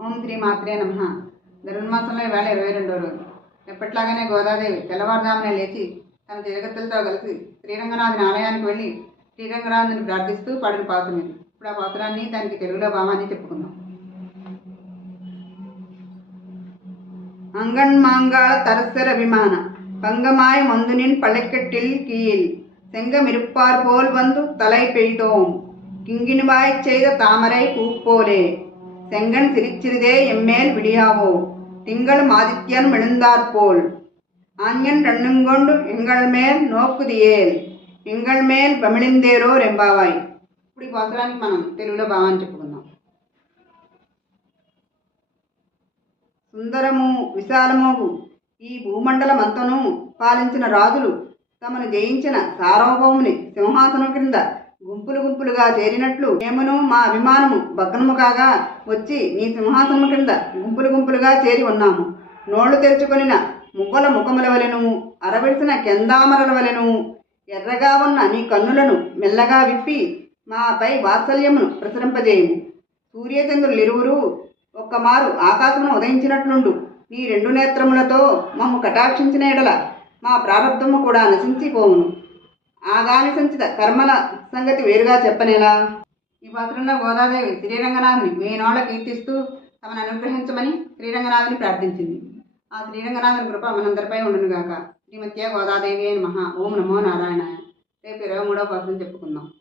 ఓం శ్రీ మాత్రే నమ ధనుర్మాసంలో ఈవేళ ఇరవై రెండో రోజు ఎప్పట్లాగానే గోదాదేవి తెల్లవారుజామునే లేచి తన జగత్తులతో కలిసి శ్రీరంగనాథుని ఆలయానికి వెళ్ళి శ్రీరంగనాథుని ప్రార్థిస్తూ పడిన పాత్ర ఇది ఇప్పుడు ఆ పాత్రాన్ని దానికి తెలుగులో భావాన్ని చెప్పుకుందాం அங்கன்மாங்காள தரசர விமான பங்கமாய் மந்துனின் பழைக்கட்டில் கீழ் செங்கமிருப்பார் போல் வந்து தலை பெய்தோம் கிங்கினிவாய்ச் செய்த தாமரை பூப்போலே செங்கன் சிரிச்சிறிதே எம்மேல் விடியாவோ திங்களும் ஆதித்யன் எழுந்தாற்போல் ஆஞ்சன் ரெண்ணுங்கொண்டு எங்கள் மேல் నోక్కుదియేల్ ఎంగళ్ మేల్ బమిళిందేరో రెంబావాయ్ ఇప్పుడు ఈ పాత్రానికి మనం తెలుగులో భావాన్ని చెప్పుకుందాం సుందరము విశాలమోగు ఈ భూమండలమంతను పాలించిన రాజులు తమను జయించిన సార్వభౌముని సింహాసనం క్రింద గుంపులు గుంపులుగా చేరినట్లు మేమును మా అభిమానము భగ్నము కాగా వచ్చి నీ సింహాసనము క్రింద గుంపులు గుంపులుగా చేరి ఉన్నాము. నోళ్ళు తెరుచుకొనిన మువ్వల ముఖముల వలెను అరవిడిసిన కెందామరల వలెను ఎర్రగా ఉన్న నీ కన్నులను మెల్లగా విప్పి మాపై వాత్సల్యమును ప్రసరింపజేయము. సూర్యచంద్రులు ఇరువురు ఒక్కమారు ఆకాశమును ఉదయించినట్లుండు. నీ రెండు నేత్రములతో మమ్ము కటాక్షించిన ఎడల మా ప్రారంధము కూడా నశించిపోవును. ఆగామి సంచిత కర్మల సంగతి వేరుగా చెప్పనేలా? ఈ పాత్రలో గోదాదేవి శ్రీరంగనాథుని వేణోళ్ళ కీర్తిస్తూ తమను అనుగ్రహించమని శ్రీరంగనాథుని ప్రార్థించింది. ఆ శ్రీరంగనాథుని కృప మనందరిపై ఉండునుగాక. శ్రీమత్య గోదాదేవి అని మహా ఓం నమో నారాయణ రేపు ఇరవై మూడవ పాత్రను చెప్పుకుందాం.